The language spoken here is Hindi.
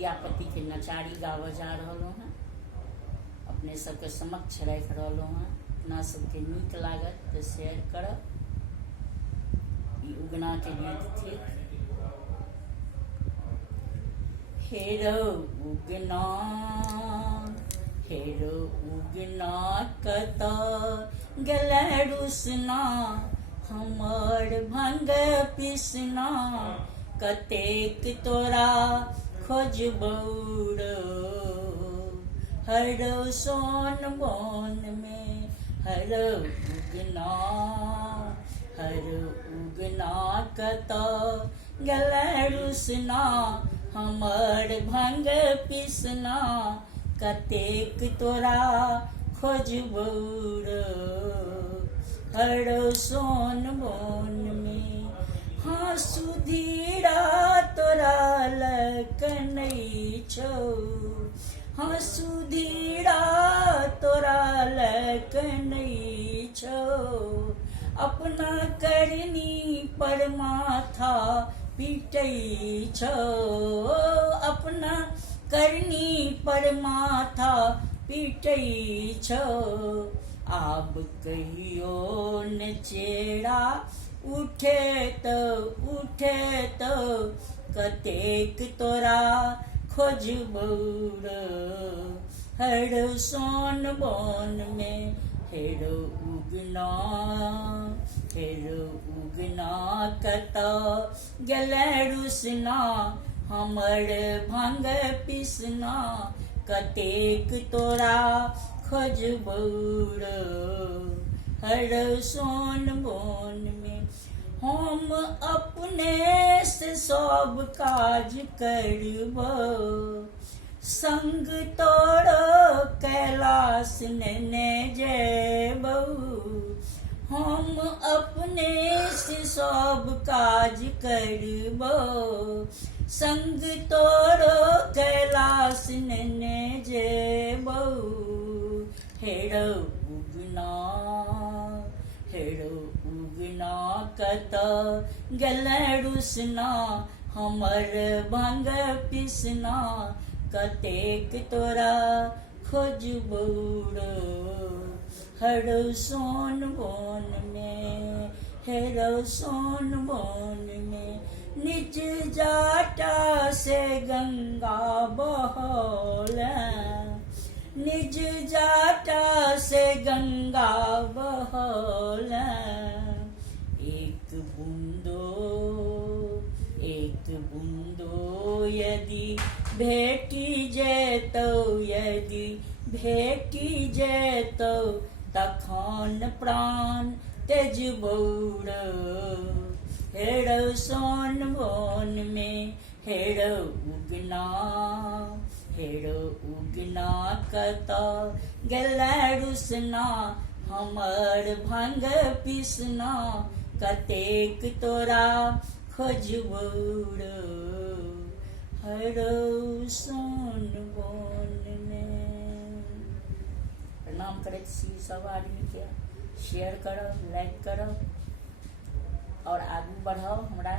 विद्यापति के नचारी गाव जा रहलहुँ हैं, अपने सबके समक्ष राखि रहलहुँ हैं। अपना सबके नीक लागत तो शेयर करब। ई उगना के गीत थी। हेरो उगना, हेरो उगना कतऽ गेलै रुसना, हमर भंग पिसना, कतेक तोरा खोजबौ रौ। हरौ सोन बोन में हरौ उगना, हरौ उगना कतऽ गेलै रुसना, हमर भंग पिसना, कतेक तोरा खोजबौ रौ। हरौ सोन बोन में हाँ सुधीरा तोरा लक नहीं छौ, हाँ सुधीरा तोरा लक नहीं छौ, अपना करनी पर माथा पीटै छौ, अपना करनी पर माथा पीटै छौ। आब कहियो न चेहरा उठे तो कतेक तोरा खोजबौ रौ। हरौ सोन बोन में हेरो उगना, हेरो उगना कतऽ गेलै रुसना, हमर भंग पिसना, कतेक तोरा खोजबौ रौ। हरौ सोन बोन में हम अपने से सब काज करबौ, संग तोरो कैलाश नेने जेबौ। हम अपने से सब काज करबौ, संग तोरो कैलाश नेने जेबौ। हेरो उगना, हेरो उगना कतऽ गेलै रुसना, हमर भंग पिसना, कतेक तोरा खोजबौ रौ। हरौ सोन बोन में, हेरो सोन बोन में, निज जाटा से गंगा बहौलै, निज जाटा से गंगा बहौलै। एक बूंदो यदि भेटी जेतौ, यदि भेटी जेतौ, तखन प्राण त्यजबौ रौ। हेरौ सोन बोन में हेरौ उगना, हेरौ उगना कतऽ गेलै रुसना, हमर भंग पिसना, कतेक तोरा खोजबौ रौ। हरौ सोन बोन में। प्रणाम करैत छी सब आदमीके। शेयर करब, लाइक करब और आगू बढ़ाउ हमरा।